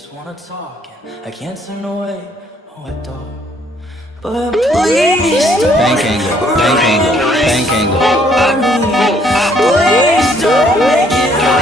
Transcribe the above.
just wanna talk, and I can't turn away. Oh, I don't. But please don't. Bank angle, bank angle, bank angle. Please don't make it hard.